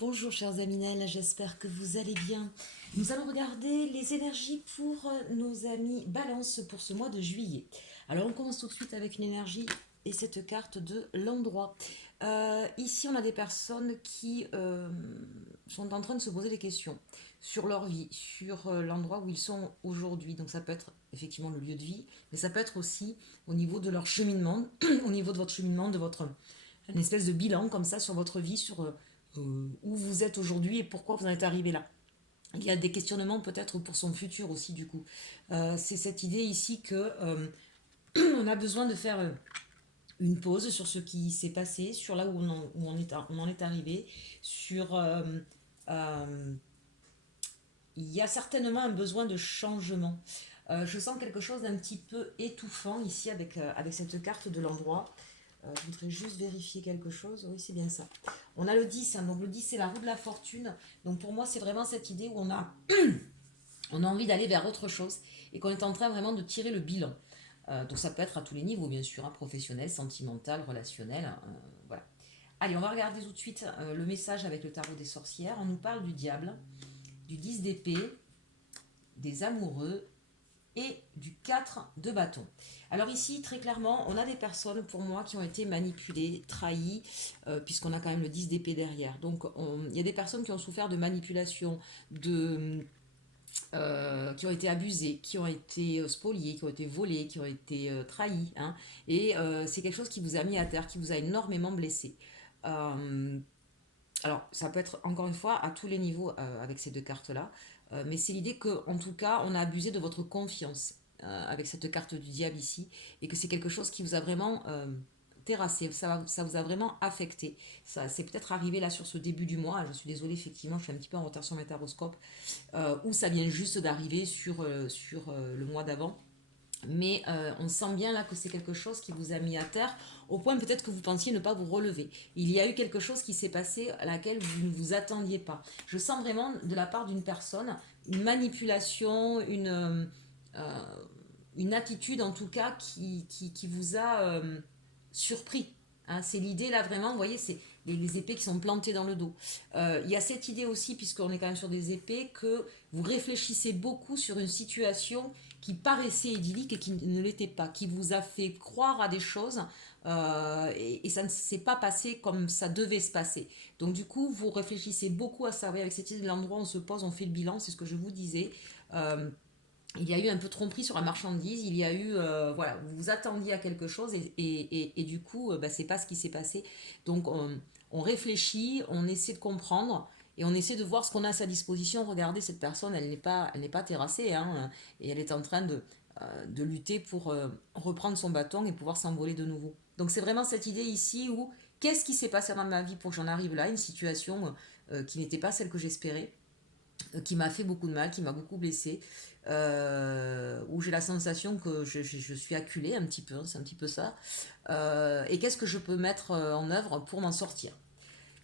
Bonjour chers Aminel, j'espère que vous allez bien. Nous allons regarder les énergies pour nos amis Balance pour ce mois de juillet. Alors on commence tout de suite avec une énergie et cette carte de l'endroit. Ici on a des personnes qui sont en train de se poser des questions sur leur vie, sur l'endroit où ils sont aujourd'hui. Donc ça peut être effectivement le lieu de vie, mais ça peut être aussi au niveau de leur cheminement, au niveau de votre cheminement, de votre une espèce de bilan comme ça sur votre vie, sur où vous êtes aujourd'hui et pourquoi vous en êtes arrivé là. Il y a des questionnements peut-être pour son futur aussi du coup. C'est cette idée ici que on a besoin de faire une pause sur ce qui s'est passé, sur là où on en est arrivé, sur il y a certainement un besoin de changement. Je sens quelque chose d'un petit peu étouffant ici avec cette carte de l'endroit. Je voudrais juste vérifier quelque chose. Oui, c'est bien ça. On a le 10, hein, donc le 10 c'est la roue de la fortune. Donc pour moi, c'est vraiment cette idée où on a envie d'aller vers autre chose et qu'on est en train vraiment de tirer le bilan. Donc ça peut être à tous les niveaux, bien sûr, hein, professionnel, sentimental, relationnel. Voilà. Allez, on va regarder tout de suite le message avec le tarot des sorcières. On nous parle du diable, du 10 d'épée, des amoureux et du 4 de bâton. Alors ici, très clairement, on a des personnes, pour moi, qui ont été manipulées, trahies, puisqu'on a quand même le 10 d'épée derrière. Donc il y a des personnes qui ont souffert de manipulation, qui ont été abusées, qui ont été spoliées, qui ont été volées, qui ont été trahies. Hein. Et c'est quelque chose qui vous a mis à terre, qui vous a énormément blessé. Euh, alors, ça peut être encore une fois à tous les niveaux avec ces deux cartes-là, mais c'est l'idée que, en tout cas, on a abusé de votre confiance avec cette carte du diable ici, et que c'est quelque chose qui vous a vraiment terrassé, ça vous a vraiment affecté. Ça, c'est peut-être arrivé là sur ce début du mois, je suis désolée, effectivement, je suis un petit peu en retard sur mes taroscopes, ou ça vient juste d'arriver sur le mois d'avant. Mais on sent bien là que c'est quelque chose qui vous a mis à terre, au point peut-être que vous pensiez ne pas vous relever. Il y a eu quelque chose qui s'est passé à laquelle vous ne vous attendiez pas. Je sens vraiment de la part d'une personne une manipulation, une attitude en tout cas qui vous a surpris. Hein, c'est l'idée là vraiment, vous voyez, c'est les épées qui sont plantées dans le dos. Il y a cette idée aussi, puisqu'on est quand même sur des épées, que vous réfléchissez beaucoup sur une situation qui paraissait idyllique et qui ne l'était pas, qui vous a fait croire à des choses et ça ne s'est pas passé comme ça devait se passer. Donc du coup, vous réfléchissez beaucoup à ça. Oui, avec cette idée de l'endroit où on se pose, on fait le bilan, c'est ce que je vous disais. Euh, il y a eu un peu de tromperie sur la marchandise, il y a eu, voilà, vous vous attendiez à quelque chose et du coup, bah, c'est pas ce qui s'est passé. Donc on réfléchit, on essaie de comprendre et on essaie de voir ce qu'on a à sa disposition. Regardez, cette personne, elle n'est pas terrassée, hein, et elle est en train de lutter pour reprendre son bâton et pouvoir s'envoler de nouveau. Donc c'est vraiment cette idée ici où qu'est-ce qui s'est passé dans ma vie pour que j'en arrive là, une situation qui n'était pas celle que j'espérais, qui m'a fait beaucoup de mal, qui m'a beaucoup blessée, où j'ai la sensation que je suis acculée un petit peu, c'est un petit peu ça. Et qu'est-ce que je peux mettre en œuvre pour m'en sortir.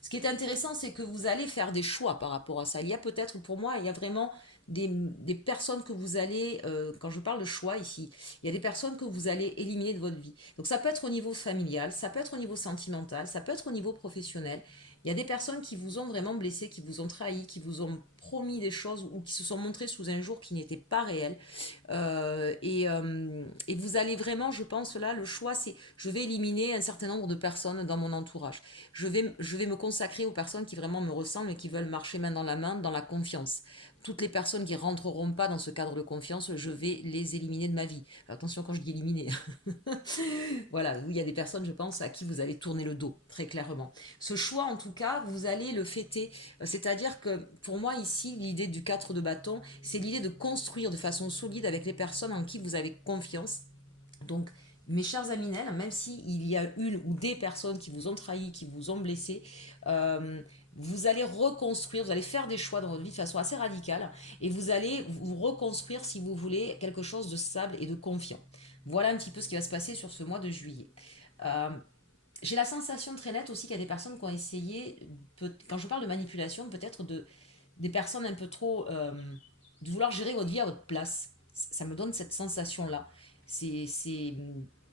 Ce qui est intéressant, c'est que vous allez faire des choix par rapport à ça. Il y a peut-être, pour moi, il y a vraiment des personnes que vous allez, quand je parle de choix ici, il y a des personnes que vous allez éliminer de votre vie. Donc ça peut être au niveau familial, ça peut être au niveau sentimental, ça peut être au niveau professionnel. Il y a des personnes qui vous ont vraiment blessé, qui vous ont trahi, qui vous ont promis des choses ou qui se sont montrées sous un jour qui n'était pas réel. Et vous allez vraiment, je pense, là, le choix, c'est je vais éliminer un certain nombre de personnes dans mon entourage. Je vais me consacrer aux personnes qui vraiment me ressemblent et qui veulent marcher main dans la main dans la confiance. Toutes les personnes qui rentreront pas dans ce cadre de confiance, je vais les éliminer de ma vie. Alors, attention quand je dis éliminer. Voilà, oui, il y a des personnes, je pense, à qui vous allez tourner le dos, très clairement. Ce choix, en tout cas, vous allez le fêter. C'est-à-dire que, pour moi, ici, l'idée du 4 de bâton, c'est l'idée de construire de façon solide avec les personnes en qui vous avez confiance. Donc, mes chers Aminel, même s'il y a une ou des personnes qui vous ont trahi, qui vous ont blessé, euh, vous allez reconstruire, vous allez faire des choix dans votre vie de façon assez radicale et vous allez vous reconstruire, si vous voulez, quelque chose de stable et de confiant. Voilà un petit peu ce qui va se passer sur ce mois de juillet. Euh, j'ai la sensation très nette aussi qu'il y a des personnes qui ont essayé, quand je parle de manipulation, peut-être des personnes un peu trop, de vouloir gérer votre vie à votre place. Ça me donne cette sensation-là. C'est,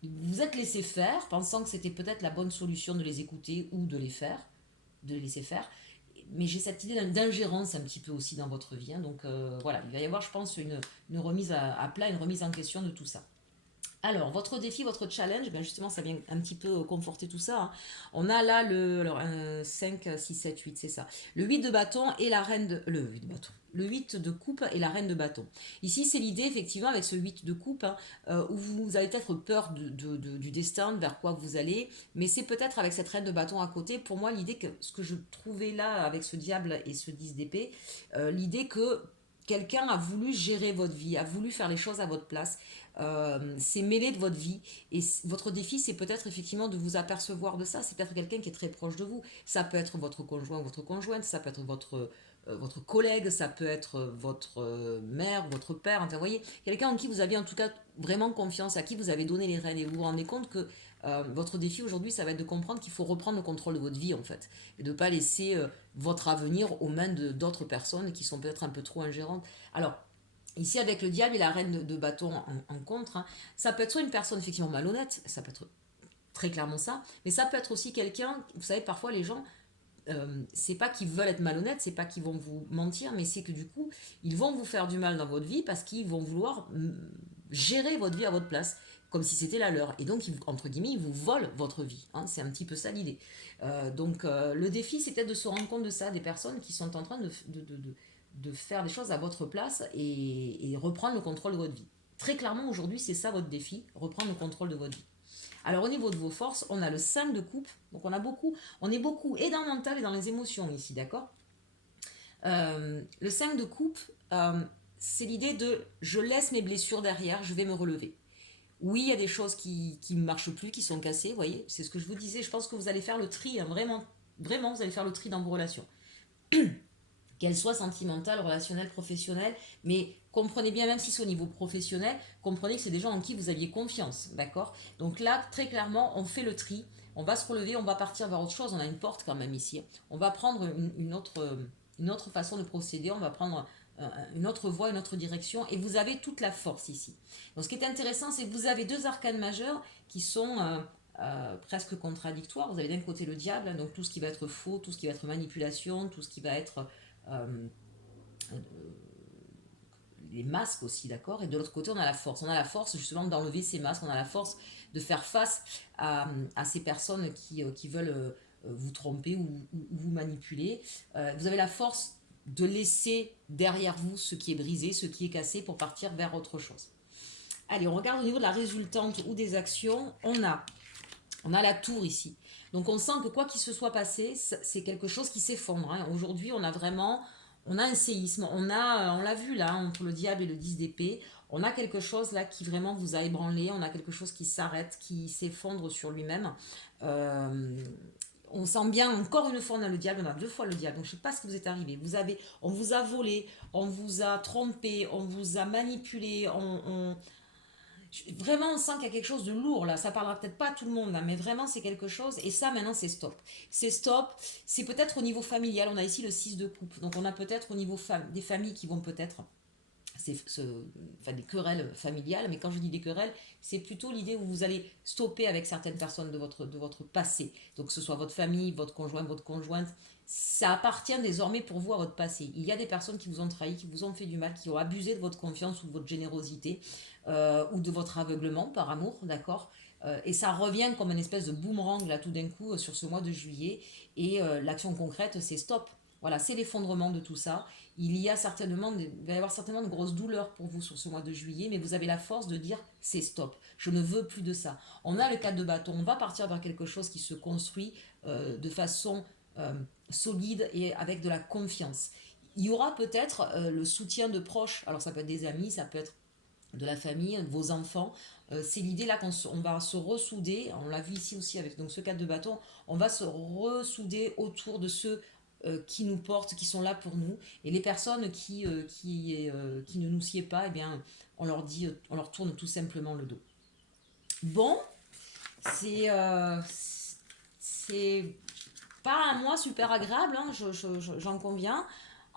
vous êtes laissé faire, pensant que c'était peut-être la bonne solution de les écouter ou de les faire, de les laisser faire. mais j'ai cette idée d'ingérence un petit peu aussi dans votre vie, hein. Donc voilà, il va y avoir, je pense, une remise à plat, une remise en question de tout ça. Alors, votre défi, votre challenge, ben justement, ça vient un petit peu conforter tout ça, hein. On a là alors, 5, 6, 7, 8, c'est ça. Le 8 de bâton et la reine de... Le 8 de bâton. Le 8 de coupe et la reine de bâton. Ici, c'est l'idée, effectivement, avec ce 8 de coupe, hein, où vous avez peut-être peur du destin, vers quoi vous allez, mais c'est peut-être avec cette reine de bâton à côté, pour moi, l'idée que ce que je trouvais là avec ce diable et ce 10 d'épée, l'idée que quelqu'un a voulu gérer votre vie, a voulu faire les choses à votre place, c'est mêlé de votre vie. Et votre défi, c'est peut-être effectivement de vous apercevoir de ça. C'est peut-être quelqu'un qui est très proche de vous. Ça peut être votre conjoint ou votre conjointe, ça peut être votre collègue, ça peut être votre mère, votre père. Enfin, vous voyez, quelqu'un en qui vous avez en tout cas vraiment confiance, à qui vous avez donné les rênes. Et vous vous rendez compte que votre défi aujourd'hui, ça va être de comprendre qu'il faut reprendre le contrôle de votre vie en fait. Et de ne pas laisser votre avenir aux mains d'autres personnes qui sont peut-être un peu trop ingérantes. Alors, ici, avec le diable et la reine de bâton en contre, hein, ça peut être soit une personne effectivement malhonnête, ça peut être très clairement ça, mais ça peut être aussi quelqu'un, vous savez, parfois les gens, c'est pas qu'ils veulent être malhonnêtes, c'est pas qu'ils vont vous mentir, mais c'est que du coup, ils vont vous faire du mal dans votre vie parce qu'ils vont vouloir gérer votre vie à votre place, comme si c'était la leur. Et donc, entre guillemets, ils vous volent votre vie, hein, c'est un petit peu ça l'idée. Le défi, c'est peut-être de se rendre compte de ça, des personnes qui sont en train de faire des choses à votre place et reprendre le contrôle de votre vie. Très clairement, aujourd'hui, c'est ça votre défi, reprendre le contrôle de votre vie. Alors, au niveau de vos forces, on a le 5 de coupe, donc on est beaucoup et dans le mental et dans les émotions ici, d'accord. Le 5 de coupe, c'est l'idée de je laisse mes blessures derrière, je vais me relever. Oui, il y a des choses qui ne marchent plus, qui sont cassées, vous voyez, c'est ce que je vous disais, je pense que vous allez faire le tri, hein, vraiment, vraiment, vous allez faire le tri dans vos relations, qu'elles soient sentimentales, relationnelles, professionnelles, mais comprenez bien, même si c'est au niveau professionnel, comprenez que c'est des gens en qui vous aviez confiance, d'accord. Donc là, très clairement, on fait le tri, on va se relever, on va partir vers autre chose, on a une porte quand même ici, on va prendre une autre façon de procéder, on va prendre une autre voie, une autre direction, et vous avez toute la force ici. Donc ce qui est intéressant, c'est que vous avez deux arcanes majeurs qui sont presque contradictoires. Vous avez d'un côté le diable, hein, donc tout ce qui va être faux, tout ce qui va être manipulation, tout ce qui va être euh, les masques aussi, d'accord. Et de l'autre côté, on a la force. On a la force justement d'enlever ces masques, on a la force de faire face à ces personnes qui veulent vous tromper ou vous manipuler. Vous avez la force de laisser derrière vous ce qui est brisé, ce qui est cassé pour partir vers autre chose. Allez, on regarde au niveau de la résultante ou des actions. On a la tour ici. Donc on sent que quoi qu'il se soit passé, c'est quelque chose qui s'effondre, hein. Aujourd'hui, on a un séisme. On l'a vu là, entre le diable et le 10 d'épée. On a quelque chose là qui vraiment vous a ébranlé. On a quelque chose qui s'arrête, qui s'effondre sur lui-même. Euh, on sent bien, encore une fois, on a le diable, on a deux fois le diable. Donc je ne sais pas ce qui vous est arrivé. On vous a volé, on vous a trompé, on vous a manipulé, vraiment, on sent qu'il y a quelque chose de lourd là. Ça parlera peut-être pas à tout le monde, là, mais vraiment, c'est quelque chose. Et ça, maintenant, c'est stop. C'est stop. C'est peut-être au niveau familial. On a ici le 6 de coupe. Donc, on a peut-être au niveau des familles qui vont peut-être. Enfin, des querelles familiales. Mais quand je dis des querelles, c'est plutôt l'idée où vous allez stopper avec certaines personnes de votre passé. Donc, que ce soit votre famille, votre conjoint, votre conjointe. Ça appartient désormais pour vous à votre passé. Il y a des personnes qui vous ont trahi, qui vous ont fait du mal, qui ont abusé de votre confiance ou de votre générosité ou de votre aveuglement par amour, d'accord. Et ça revient comme une espèce de boomerang là tout d'un coup sur ce mois de juillet. Et l'action concrète, c'est stop. Voilà, c'est l'effondrement de tout ça. Il va y avoir certainement de grosses douleurs pour vous sur ce mois de juillet, mais vous avez la force de dire c'est stop. Je ne veux plus de ça. On a le 4 de bâton. On va partir vers quelque chose qui se construit de façon euh, solide et avec de la confiance. Il y aura peut-être le soutien de proches. Alors ça peut être des amis, ça peut être de la famille, de vos enfants. C'est l'idée là qu'on va se ressouder. On l'a vu ici aussi avec donc ce 4 de bâton. On va se ressouder autour de ceux qui nous portent, qui sont là pour nous. Et les personnes qui ne nous sied pas, eh bien, on leur tourne tout simplement le dos. Bon, c'est pas un mois super agréable, hein, j'en conviens.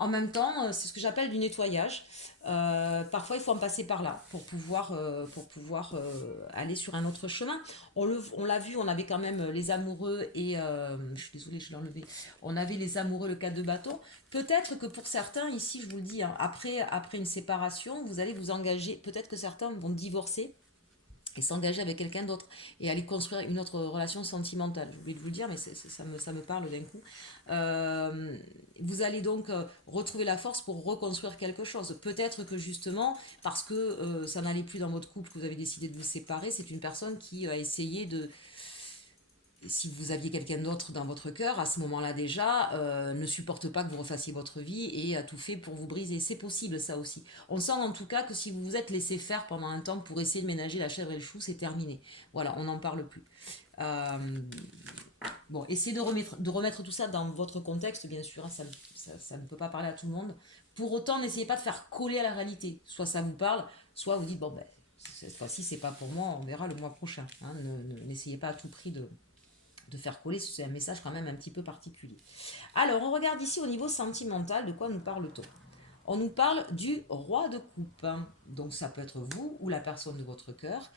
En même temps, c'est ce que j'appelle du nettoyage. Parfois, il faut en passer par là pour pouvoir aller sur un autre chemin. On l'a vu, on avait quand même les amoureux et... je suis désolée, je l'ai enlevé. On avait les amoureux, le 4 de bâton. Peut-être que pour certains, ici, je vous le dis, hein, après une séparation, vous allez vous engager. Peut-être que certains vont divorcer et s'engager avec quelqu'un d'autre et aller construire une autre relation sentimentale. Je voulais vous le dire, mais ça me parle d'un coup. Euh, Vous allez donc retrouver la force pour reconstruire quelque chose. Peut-être que justement, parce que ça n'allait plus dans votre couple, que vous avez décidé de vous séparer, c'est une personne qui a essayé de, si vous aviez quelqu'un d'autre dans votre cœur, à ce moment-là déjà, ne supporte pas que vous refassiez votre vie et a tout fait pour vous briser. C'est possible ça aussi. On sent en tout cas que si vous vous êtes laissé faire pendant un temps pour essayer de ménager la chèvre et le chou, c'est terminé. Voilà, on n'en parle plus. Euh, bon, essayez de remettre tout ça dans votre contexte, bien sûr, hein, ça ne peut pas parler à tout le monde. Pour autant, n'essayez pas de faire coller à la réalité. Soit ça vous parle, soit vous dites, bon ben, cette fois-ci, c'est pas pour moi, on verra le mois prochain. Hein. N'essayez pas à tout prix de faire coller, c'est un message quand même un petit peu particulier. Alors, on regarde ici au niveau sentimental, de quoi nous parle-t-on? On nous parle du roi de coupe, hein. Donc ça peut être vous ou la personne de votre cœur.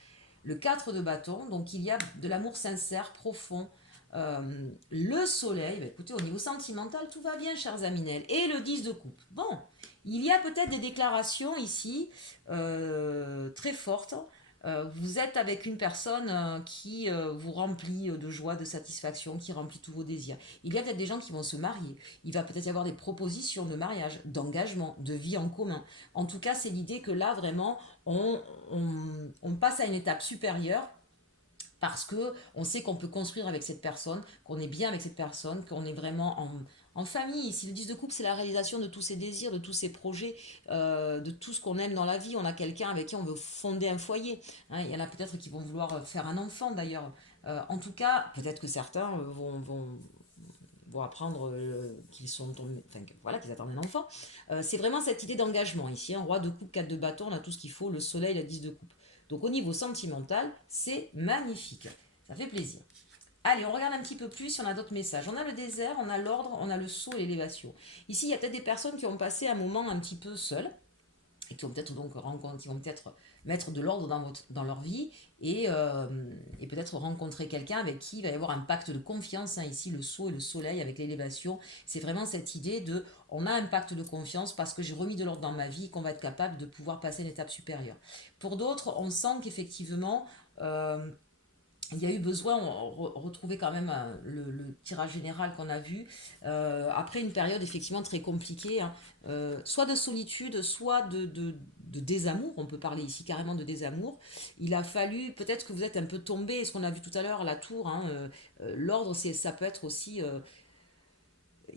Le 4 de bâton, donc il y a de l'amour sincère, profond. Le soleil, bah écoutez, au niveau sentimental, tout va bien, chers Aminel. Et le 10 de coupe. Bon, il y a peut-être des déclarations ici très fortes. Vous êtes avec une personne qui vous remplit de joie, de satisfaction, qui remplit tous vos désirs. Il y a peut-être des gens qui vont se marier. Il va peut-être y avoir des propositions de mariage, d'engagement, de vie en commun. En tout cas, c'est l'idée que là, vraiment, on passe à une étape supérieure parce que on sait qu'on peut construire avec cette personne, qu'on est bien avec cette personne, qu'on est vraiment en famille. Ici, le 10 de coupe, c'est la réalisation de tous ses désirs, de tous ses projets, de tout ce qu'on aime dans la vie. On a quelqu'un avec qui on veut fonder un foyer. Hein, il y en a peut-être qui vont vouloir faire un enfant d'ailleurs. En tout cas, peut-être que certains vont apprendre qu'ils sont enfin, voilà, qu'ils attendent un enfant. C'est vraiment cette idée d'engagement ici. Un roi de coupe, 4 de bâton, on a tout ce qu'il faut, le soleil, la 10 de coupe. Donc au niveau sentimental, c'est magnifique. Ça fait plaisir. Allez, on regarde un petit peu plus, on a d'autres messages. On a le désert, on a l'ordre, on a le saut et l'élévation. Ici, il y a peut-être des personnes qui ont passé un moment un petit peu seules et qui vont peut-être donc qui vont peut-être mettre de l'ordre dans leur vie et peut-être rencontrer quelqu'un avec qui il va y avoir un pacte de confiance. Hein, ici, le saut et le soleil avec l'élévation, c'est vraiment cette idée de on a un pacte de confiance parce que j'ai remis de l'ordre dans ma vie, qu'on va être capable de pouvoir passer une étape supérieure. Pour d'autres, on sent qu'effectivement, il y a eu besoin, on retrouvait quand même le tirage général qu'on a vu, après une période effectivement très compliquée, hein, soit de solitude, soit de désamour, on peut parler ici carrément de désamour. Il a fallu, peut-être que vous êtes un peu tombé, ce qu'on a vu tout à l'heure, la tour, hein, l'ordre, ça peut être aussi...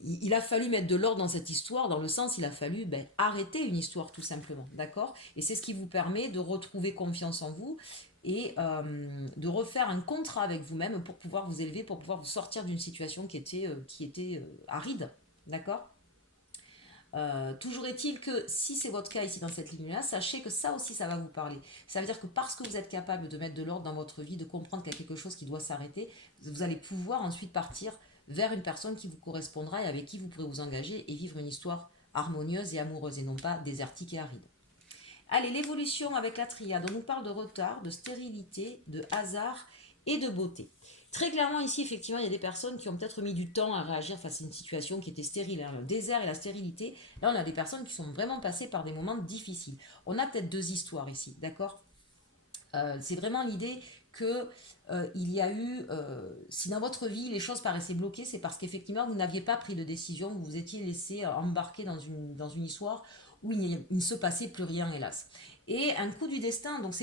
il a fallu mettre de l'ordre dans cette histoire, dans le sens, il a fallu arrêter une histoire tout simplement, d'accord? Et c'est ce qui vous permet de retrouver confiance en vous et de refaire un contrat avec vous-même pour pouvoir vous élever, pour pouvoir vous sortir d'une situation qui était aride, d'accord? Toujours est-il que si c'est votre cas ici dans cette ligne-là, sachez que ça aussi, ça va vous parler. Ça veut dire que parce que vous êtes capable de mettre de l'ordre dans votre vie, de comprendre qu'il y a quelque chose qui doit s'arrêter, vous allez pouvoir ensuite partir vers une personne qui vous correspondra et avec qui vous pourrez vous engager et vivre une histoire harmonieuse et amoureuse et non pas désertique et aride. Allez, l'évolution avec la triade, on nous parle de retard, de stérilité, de hasard et de beauté. Très clairement ici, effectivement, il y a des personnes qui ont peut-être mis du temps à réagir face à une situation qui était stérile. Hein. Le désert et la stérilité, là on a des personnes qui sont vraiment passées par des moments difficiles. On a peut-être deux histoires ici, d'accord? C'est vraiment l'idée que il y a eu, si dans votre vie les choses paraissaient bloquées, c'est parce qu'effectivement vous n'aviez pas pris de décision, vous vous étiez laissé embarquer dans une histoire où il ne se passait plus rien, hélas. Et un coup du destin, donc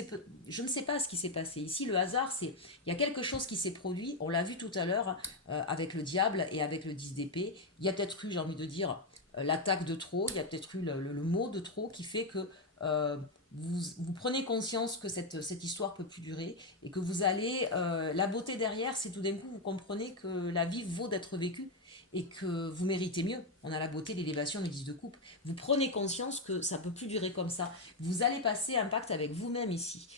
je ne sais pas ce qui s'est passé. Ici, le hasard, il y a quelque chose qui s'est produit, on l'a vu tout à l'heure avec le diable et avec le 10 d'épée. Il y a peut-être eu, j'ai envie de dire, l'attaque de trop, il y a peut-être eu le mot de trop qui fait que euh, vous prenez conscience que cette histoire peut plus durer et que vous allez... la beauté derrière, c'est tout d'un coup, vous comprenez que la vie vaut d'être vécue et que vous méritez mieux. On a la beauté, l'élévation, le 10 de coupe. Vous prenez conscience que ça peut plus durer comme ça. Vous allez passer un pacte avec vous-même ici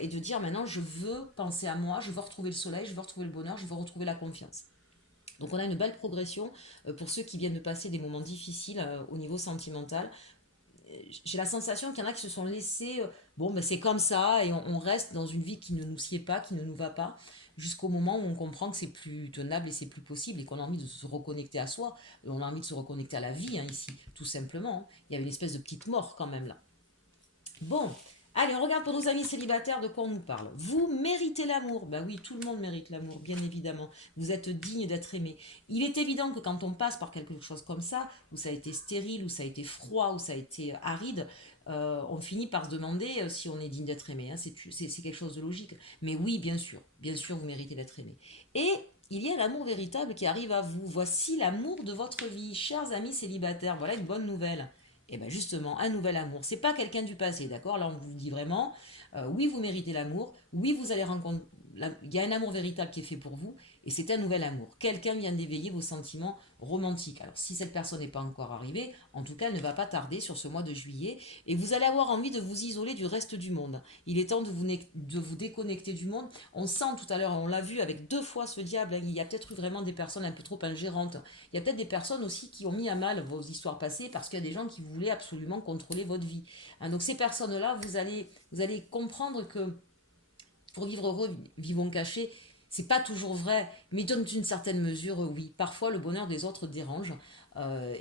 et de dire maintenant je veux penser à moi, je veux retrouver le soleil, je veux retrouver le bonheur, je veux retrouver la confiance. Donc on a une belle progression pour ceux qui viennent de passer des moments difficiles au niveau sentimental. J'ai la sensation qu'il y en a qui se sont laissés, bon ben c'est comme ça, et on reste dans une vie qui ne nous sied pas, qui ne nous va pas, jusqu'au moment où on comprend que c'est plus tenable et c'est plus possible, et qu'on a envie de se reconnecter à soi, on a envie de se reconnecter à la vie, hein, ici, tout simplement, hein. Il y avait une espèce de petite mort quand même là. Bon, allez, on regarde pour nos amis célibataires de quoi on nous parle. Vous méritez l'amour. Ben oui, tout le monde mérite l'amour, bien évidemment. Vous êtes digne d'être aimé. Il est évident que quand on passe par quelque chose comme ça, où ça a été stérile, où ça a été froid, où ça a été aride, on finit par se demander si on est digne d'être aimé, hein. C'est quelque chose de logique. Mais oui, bien sûr, vous méritez d'être aimé. Et il y a l'amour véritable qui arrive à vous. Voici l'amour de votre vie, chers amis célibataires. Voilà une bonne nouvelle. Et bien justement, un nouvel amour. C'est pas quelqu'un du passé, d'accord? Là, on vous dit vraiment, oui, vous méritez l'amour, oui, vous allez rencontrer, il y a un amour véritable qui est fait pour vous, et c'est un nouvel amour. Quelqu'un vient d'éveiller vos sentiments romantiques. Alors, si cette personne n'est pas encore arrivée, en tout cas, elle ne va pas tarder sur ce mois de juillet, et vous allez avoir envie de vous isoler du reste du monde. Il est temps de vous déconnecter du monde. On sent tout à l'heure, on l'a vu avec 2 fois ce diable, hein, il y a peut-être eu vraiment des personnes un peu trop ingérantes. Il y a peut-être des personnes aussi qui ont mis à mal vos histoires passées parce qu'il y a des gens qui voulaient absolument contrôler votre vie, hein. Donc ces personnes-là, vous allez comprendre que pour vivre heureux, vivons cachés. C'est pas toujours vrai, mais dans une certaine mesure, oui. Parfois, le bonheur des autres dérange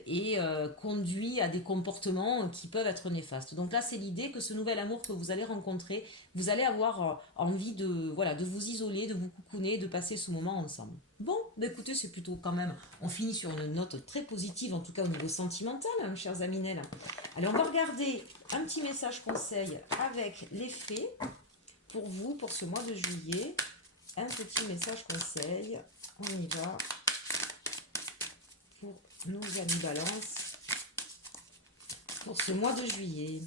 et conduit à des comportements qui peuvent être néfastes. Donc là, c'est l'idée que ce nouvel amour que vous allez rencontrer, vous allez avoir envie de, voilà, de vous isoler, de vous coucouner, de passer ce moment ensemble. Bon, bah écoutez, c'est plutôt quand même, on finit sur une note très positive, en tout cas au niveau sentimental, hein, chers Aminel. Allez, on va regarder un petit message conseil avec les fées pour vous, pour ce mois de juillet. Un petit message conseil. On y va pour nos amis balance pour ce mois de juillet.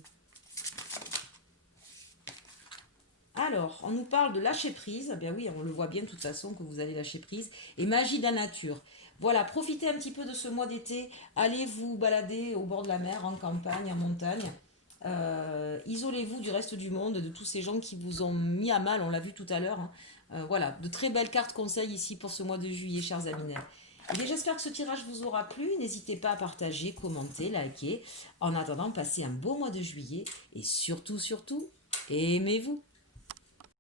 Alors, on nous parle de lâcher prise. Eh bien oui, on le voit bien de toute façon que vous allez lâcher prise. Et magie de la nature. Voilà, profitez un petit peu de ce mois d'été. Allez vous balader au bord de la mer, en campagne, en montagne. Isolez-vous du reste du monde, de tous ces gens qui vous ont mis à mal, on l'a vu tout à l'heure, hein. Voilà, de très belles cartes conseils ici pour ce mois de juillet, chers amis. Et j'espère que ce tirage vous aura plu. N'hésitez pas à partager, commenter, liker. En attendant, passez un beau mois de juillet et surtout, surtout, aimez-vous.